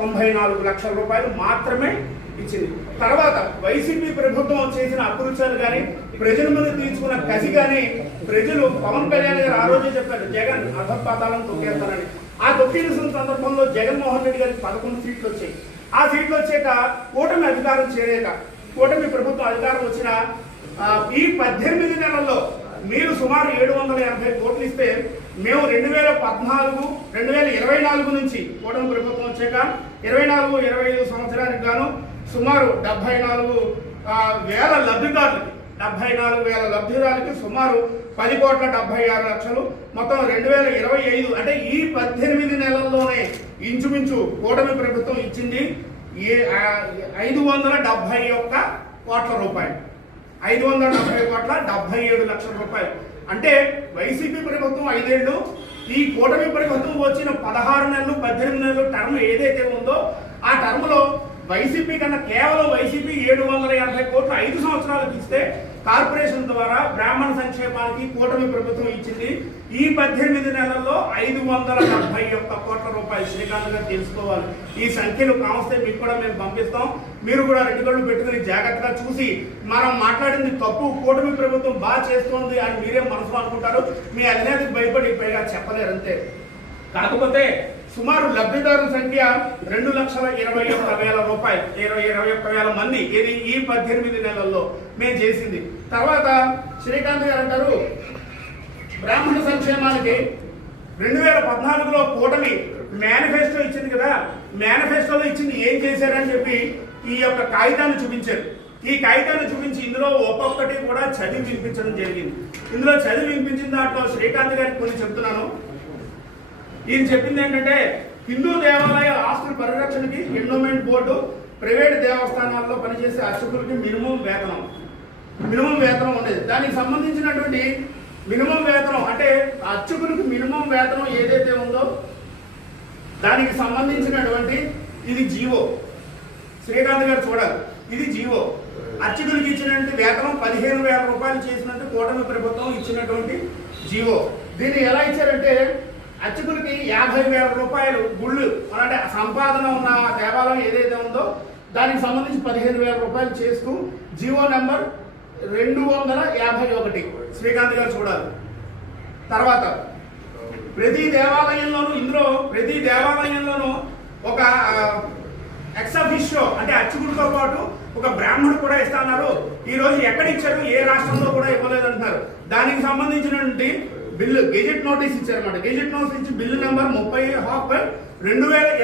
94 లక్షల రూపాయలు మాత్రమే ఇచ్చింది. తర్వాత వైసీపీ ప్రభుత్వం చేసిన అకృత్యాలు కానీ ప్రజల మీద తీసుకున్న కసి కానీ ప్రజలు పవన్ కళ్యాణ్ గారు ఆ రోజే చెప్పారు జగన్ అధపాతాలను తొక్కేస్తారని. ఆ తొక్కేసిన సందర్భంలో జగన్మోహన్ రెడ్డి గారికి 11 సీట్లు వచ్చాయి. ఆ సీట్లు వచ్చాక కూటమి అధికారం చేరాక కూటమి ప్రభుత్వం అధికారం వచ్చిన ఈ 18 నెలల్లో మీరు సుమారు 780 కోట్లు ఇస్తే మేము 2024 నుంచి కూటమి ప్రభుత్వం వచ్చాక 24-25 సంవత్సరానికి గాను సుమారు 74,000 లబ్ధిదారులకి సుమారు 10,76,00,000 మొత్తం 2025 అంటే ఈ 18 నెలల్లోనే ఇంచుమించు కూటమి ప్రభుత్వం ఇచ్చింది 571 కోట్ల రూపాయలు. 570 కోట్ల 77 లక్షల రూపాయలు. అంటే వైసీపీ ప్రభుత్వం 5 ఏళ్ళు, ఈ కూటమి ప్రభుత్వం వచ్చిన 16 నెలలు 18 నెలలు టర్మ్ ఏదైతే ఉందో ఆ టర్మ్లో వైసీపీ కన్నా కేవలం వైసీపీ 780 కోట్లు 5 సంవత్సరాలకు ఇస్తే కార్పొరేషన్ ద్వారా బ్రాహ్మణ సంక్షేమానికి కూటమి ప్రభుత్వం ఇచ్చింది ఈ 18 నెలల్లో 571 కోట్ల రూపాయలు. శ్రీకాంత్ గారు తెలుసుకోవాలి. ఈ సంఖ్యలు కావస్తే మీకు కూడా మేము పంపిస్తాం. మీరు కూడా 2 కళ్ళు పెట్టుకుని జాగ్రత్తగా చూసి మనం మాట్లాడింది తప్పు, కూటమి ప్రభుత్వం బాగా చేస్తోంది అని మీరే మనసులో అనుకుంటారు. మీ అధినేతకు భయపడి పైగా చెప్పలేరు అంతే. కాకపోతే సుమారు లబ్ధిదారుల సంఖ్య 2,21,000 రూపాయలు, 21,000 మంది. ఇది ఈ 18 నెలల్లో మేము చేసింది. తర్వాత శ్రీకాంత్ గారు అంటారు బ్రాహ్మణ సంక్షేమానికి 2014లో కూటమి మేనిఫెస్టో ఇచ్చింది కదా, మేనిఫెస్టోలో ఇచ్చింది ఏం చేశారని చెప్పి ఈ యొక్క కాగితాన్ని చూపించారు. ఈ కాగితాన్ని చూపించి ఇందులో ఒక్కొక్కటి కూడా చదివి వినిపించడం జరిగింది. ఇందులో చదివి వినిపించిన దాంట్లో శ్రీకాంత్ గారికి కొన్ని చెప్తున్నాను. ఈయన చెప్పింది ఏంటంటే హిందూ దేవాలయ ఆస్తుల పరిరక్షణకి ఎండోమెంట్ బోర్డు ప్రైవేట్ దేవస్థానాల్లో పనిచేసే అర్చకులకి మినిమం వేతనం ఉండేది. దానికి సంబంధించినటువంటి మినిమం వేతనం అంటే అర్చకులకు మినిమం వేతనం ఏదైతే ఉందో దానికి సంబంధించినటువంటి ఇది జీవో. శ్రీకాంత్ గారు చూడాలి, ఇది జీవో. అర్చకులకు ఇచ్చినటువంటి వేతనం 15,000 రూపాయలు చేసినట్టు కూటమి ప్రభుత్వం ఇచ్చినటువంటి జీవో. దీన్ని ఎలా ఇచ్చారంటే అర్చకులకి 50,000 రూపాయలు గుళ్ళు అంటే సంపాదన ఉన్న దేవాలయం ఏదైతే ఉందో దానికి సంబంధించి 15,000 రూపాయలు చేస్తూ జీవో నెంబర్ 251 శ్రీకాంత్ గారు చూడాలి. తర్వాత ప్రతి దేవాలయంలోనూ ఒక ఎక్సఫిషియో అంటే అర్చకుడితో పాటు ఒక బ్రాహ్మణుడు కూడా ఇస్తున్నారు. ఈ రోజు ఎక్కడ ఇచ్చారు, ఏ రాష్ట్రంలో కూడా ఇవ్వలేదు అంటున్నారు. దానికి సంబంధించినటువంటి బిల్లు గెజెట్ నోటీస్ ఇచ్చారన్నమాట. గెజెట్ నోటీస్ ఇచ్చి బిల్లు నెంబర్ 30/2020